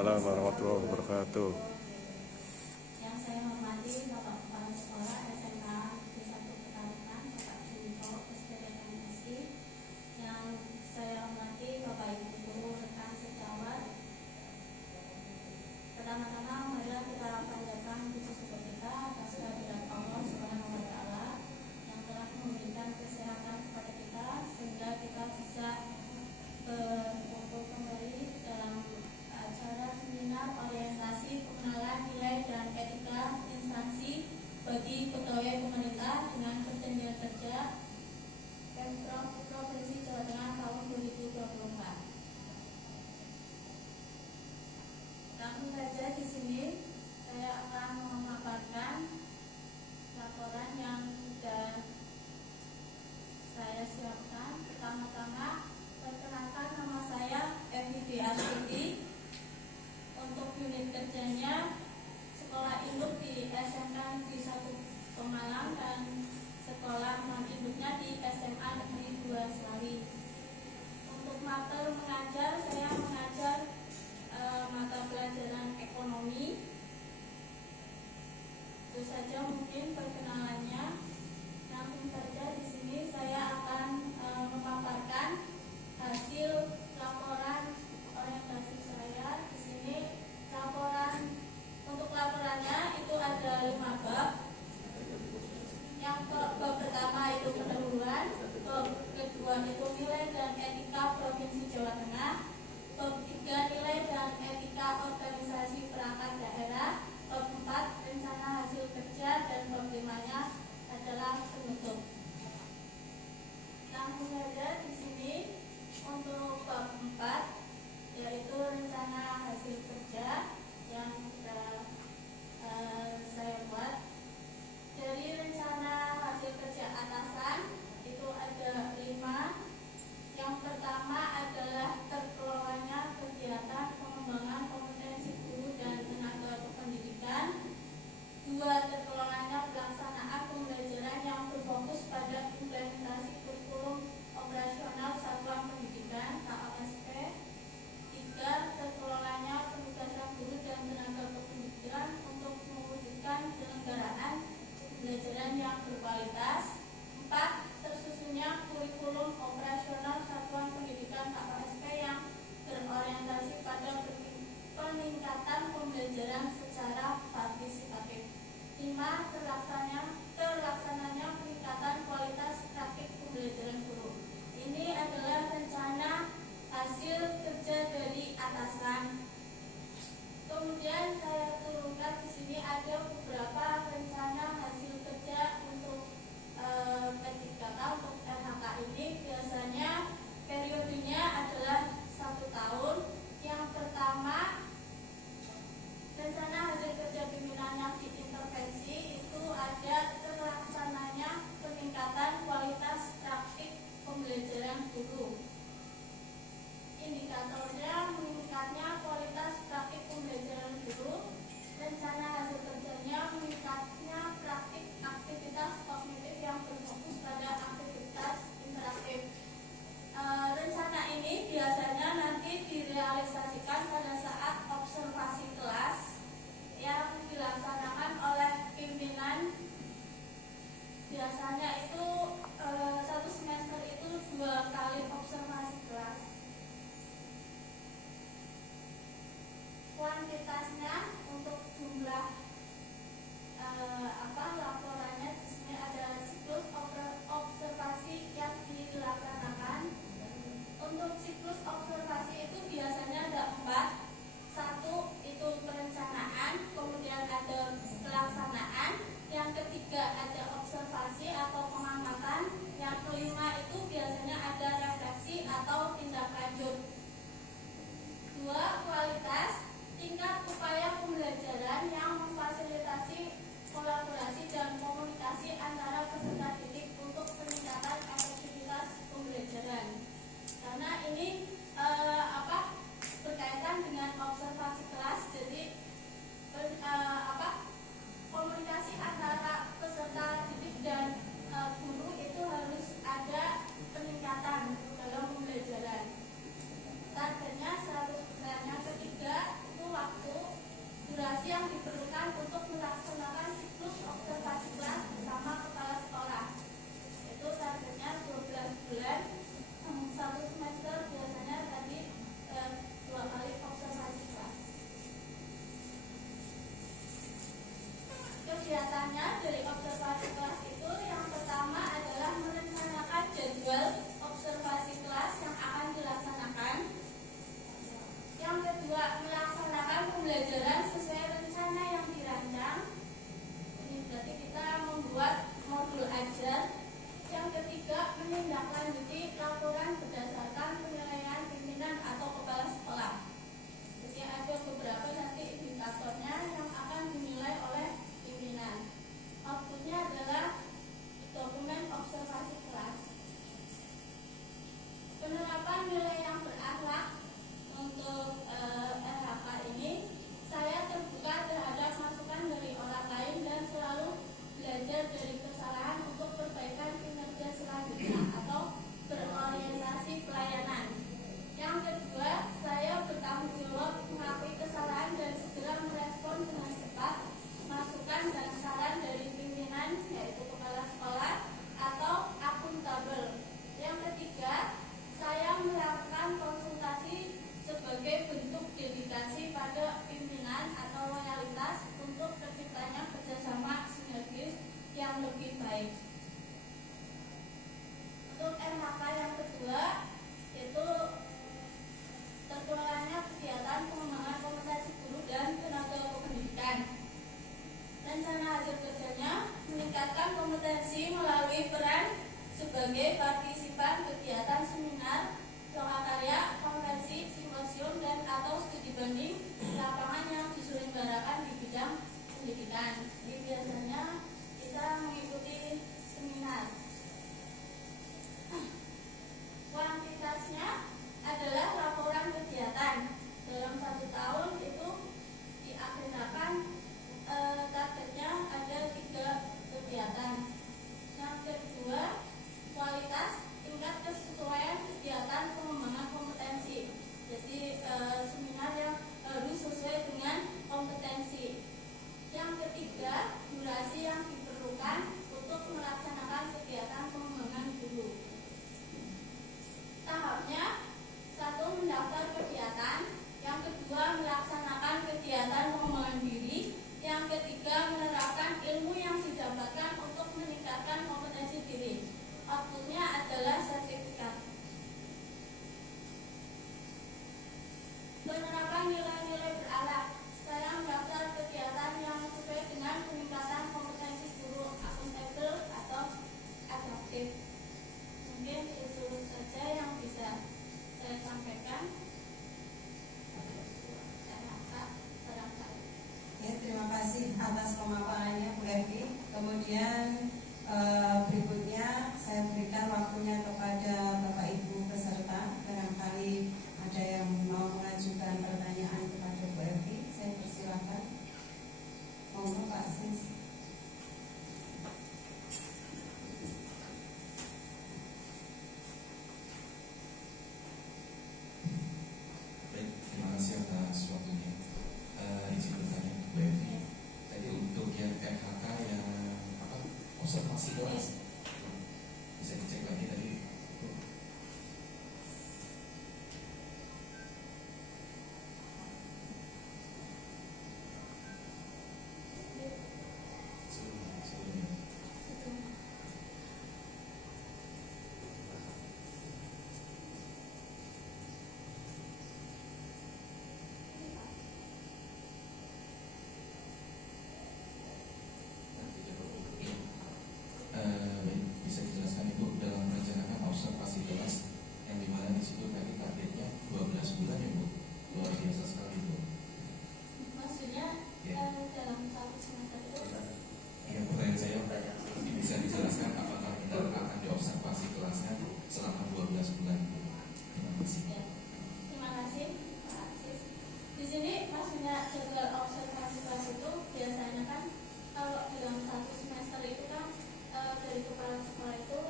Waalaikumsalam warahmatullahi wabarakatuh. Yang saya hormati Bapak Kepala Sekolah SMA Negeri 1 Petarukan, Bapak Junito, SPD MSI. Yang saya hormati Bapak Ibu Guru, rekan sejawat. Pertama-tama marilah kita panjatkan puji syukur kita atas kehadirat Allah Subhanahu wa taala yang telah memberikan kesehatan kepada kita sehingga kita bisa berkumpul kembali dalam acara seminar orientasi pengenalan nilai dan etika instansi bagi pegawai pemerintah dengan perjanjian kerja Pemprov Provinsi Jawa Tengah tahun 2024. Langsung saja di sini saya akan memaparkan laporan yang sudah saya siapkan. Pertama-tama perkenalkan, nama saya Evidi Arsiti. Untuk unit kerjanya sekolah induk di SMK Negeri 1 Pemalang dan sekolah non induknya di SMA Negeri 2 Selawi. Untuk materi mengajar, saya mengajar mata pelajaran ekonomi. Itu saja mungkin perkenalannya. Langsung saja di sini saya akan memaparkan hasil laporan orientasi saya. Di sini untuk laporannya itu ada 5 bab. Yang bab pertama itu pendahuluan, bab kedua itu nilai dan etika Provinsi Jawa Tengah, bab 3 nilai dan etika organisasi perangkat daerah, bab 4 rencana hasil kerja, dan bab 5-nya adalah penutup. Langsung saja di sini untuk bab 4 yaitu rencana hasil kerja yang sudah saya buat. Dari rencana hasil kerja atasan itu ada 5. Yang pertama adalah terkelolanya kegiatan pengembangan kompetensi guru dan tenaga kependidikan. 2. Terkelolanya pelaksanaan pembelajaran yang berfokus pada implementasi kurikulum operasional satuan pendidikan KOSP. 3. Terkelolanya penugasan guru dan tenaga kependidikan untuk mewujudkan penyelenggaraan pembelajaran yang berkualitas. 4. Tersusunnya kurikulum operasional satuan pendidikan KOSP yang berorientasi pada peningkatan pembelajaran secara partisipatif. 5. Terlaksananya peningkatan kualitas praktik pembelajaran guru. Ini adalah rencana hasil kerja dari atasan. Kemudian saya turunkan di sini ada beberapa rencana hasil kerja untuk P3K untuk LHK ini. Biasanya periodenya adalah 1 tahun. Yang pertama, rencana hasil kerja pimpinan yang diintervensi itu ada terlaksananya peningkatan kualitas praktik pembelajaran guru. Indikatornya meningkatnya kualitas praktik pembelajaran guru. Rencana hasil kerjanya meningkatnya praktik aktivitas kognitif yang berfokus pada aktivitas interaktif. Rencana ini biasanya nanti direalisasikan pada saat observasi kelas yang dilaksanakan oleh pimpinan. Biasanya itu 1 semester itu 2 kali observasi kelas. Kuantitasnya untuk jumlah laporannya di sini ada siklus observasi yang dilaksanakan. Untuk siklus observasi itu biasanya ada 4. 1 itu perencanaan, kemudian ada pelaksanaan, yang ketiga ada observasi atau pengamatan, yang kelima itu biasanya ada refleksi atau tindak lanjut. 2. Kualitas, tingkat upaya pembelajaran yang memfasilitasi kolaborasi dan komunikasi antara peserta didik untuk peningkatan efektivitas pembelajaran. Karena ini menerapkan nilai-nilai beralak. Saya mendaftar kegiatan yang sesuai dengan peningkatan kompetensi guru akuntabel atau adaptif. Mungkin itu saja yang bisa saya sampaikan. Ya, terima kasih atas pemaparannya Bu Evi. Kemudian berikutnya saya berikan waktunya kepada Bapak Ibu peserta. Barangkali ada yang mau mengajukan pertanyaan kepada Bu Evi, saya persilakan. Monggo Pak Sis. Baik, terima kasih atas waktunya. Izin bertanya Bu Evi. Tadi untuk yang FHK yang observasi kelas, bisa dicek lagi tadi. Sebelumnya. Baik, bisa dijelaskan itu dalam merencanakan observasi kelas yang dimana di situ tadi targetnya 12 bulan ya Bu, luar biasa sekali Bu. Maksudnya Ya. dalam satu semester itu Ya, pertanyaan saya bisa dijelaskan apakah kita akan diobservasi kelasnya selama 12 bulan? Terima kasih. ya. Terima kasih Pak Sis. Di sini maksudnya jadwal observasi kelas itu biasanya kan kalau dalam satu semester itu kan dari kepala sekolah itu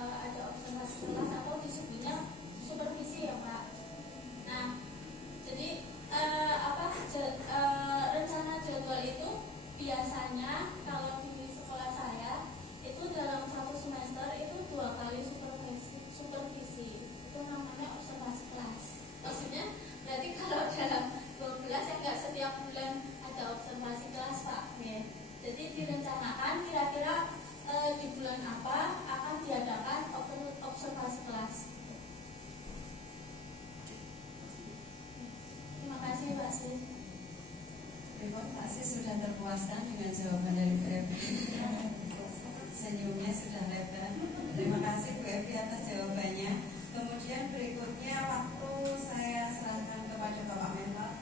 ada observasi kelas atau disebutnya supervisi ya Pak. Nah, jadi rencana jadwal itu biasanya kalau di sekolah saya itu dalam satu semester itu 2 kali supervisi. Itu namanya observasi kelas. Maksudnya berarti kalau dalam 12 ya nggak setiap bulan ada observasi kelas Pak. Ya. Jadi direncanakan kira-kira di bulan apa akan diadakan observasi kelas. Terima kasih Pak Sis. Pak Sis sudah terpuaskan dengan jawaban dari Bu Evi. Senyumnya sudah lebar. Terima kasih Bu Evi atas jawabannya. Kemudian berikutnya waktu saya serahkan kepada Bapak Mentor,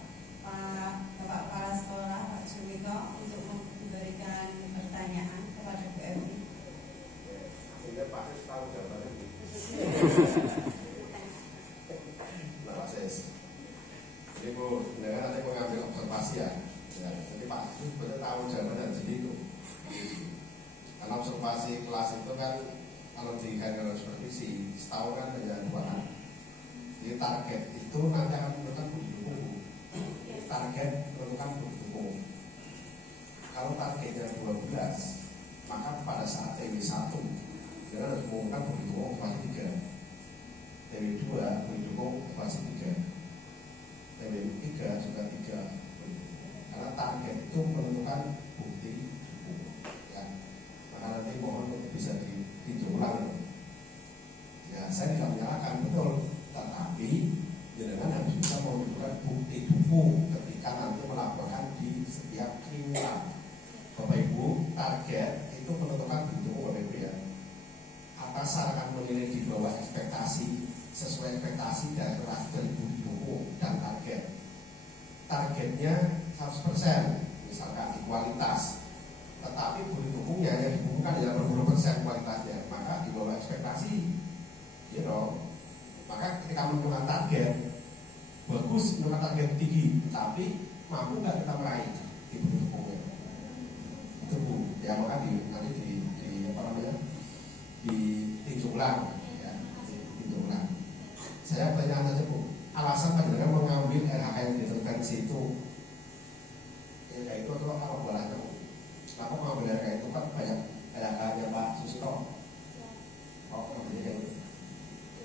Bapak Kepala Sekolah Pak Jumito untuk memberikan pertanyaan kepada Bu Evi. Sehingga Pak Sis tahu jawabannya. Nah, Pak Sis. Jadi Bu, dengan nanti mengambil observasi ya. Jadi Pak Sis betul tahu jawabannya jadi itu. Karena observasi kelas itu kan kalau dikaitkan dengan supervisi setahun kan hanya 2 hari. Jadi target itu nanti akan menentukan bukti hukum. Target menentukan bukti hukum. Kalau targetnya 12, maka pada saat TW1 kita harus mengumumkan bukti hukum kelas 3. TW2 bukti hukum kelas 3. TW3 juga 3. Karena target itu menentukan bukti hukum. Ya. Maka nanti mohon untuk bisa ditinjau ulang. Ya, saya tidak menyalahkan betul, tetapi jenengan harus bisa menunjukkan bukti hukum ketika nanti melaporkan di setiap kriminal. Bapak Ibu, target itu menentukan bukti hukum Bapak Ibu ya. Atasan akan menilai di bawah ekspektasi, sesuai ekspektasi dari bukti hukum dan target. Targetnya 100%, misalkan di kualitas, tetapi bukti hukumnya yang dibukukan adalah 20% kualitasnya, maka di bawah ekspektasi, you know. Maka ketika menentukan target, bagus menentukan target tinggi, tapi mampu nggak kita meraih di bukti hukumnya? Itu Bu, ya maka nanti ditinjau ulang, ya, ditinjau ulang. Saya pertanyaan saja Bu, alasan panjenengan mengambil LHK yang diintervensi itu, ya itu atau apa bolehnya Bu? Kenapa mengambil LHK itu kan banyak LHK-nya Pak Susito? Oh, maksudnya itu.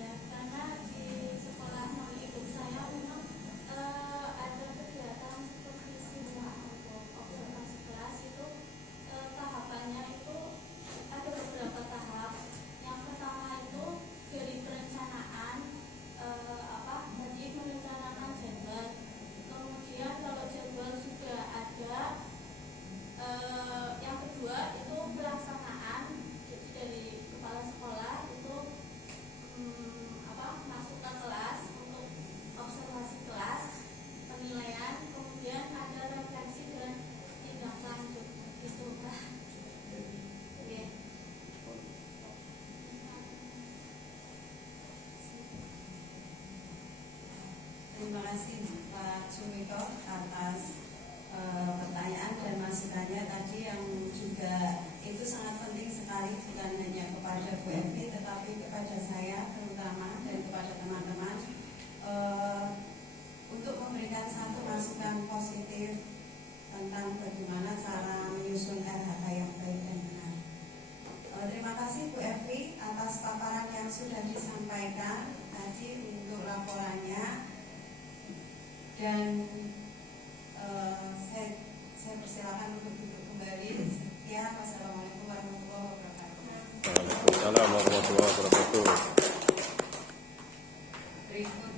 Ya, karena di sekolah non ibu saya memang ada kegiatan supervisi untuk observasi kelas itu tahapannya itu ada beberapa tahap. Yang pertama itu dari perencanaan jadi merencanakan jadwal. terima kasih Pak Sumito atas pertanyaan dan masukannya tadi yang juga itu sangat penting sekali, bukan hanya kepada Bu Evi tetapi kepada saya terutama dan kepada teman-teman untuk memberikan satu masukan positif tentang bagaimana cara menyusun RHK yang baik dan benar. Terima kasih Bu Evi atas paparan yang sudah disampaikan tadi untuk laporannya, dan saya persilakan untuk duduk kembali. Ya, wassalamualaikum warahmatullahi wabarakatuh. Waalaikumsalam warahmatullahi wabarakatuh. Berikut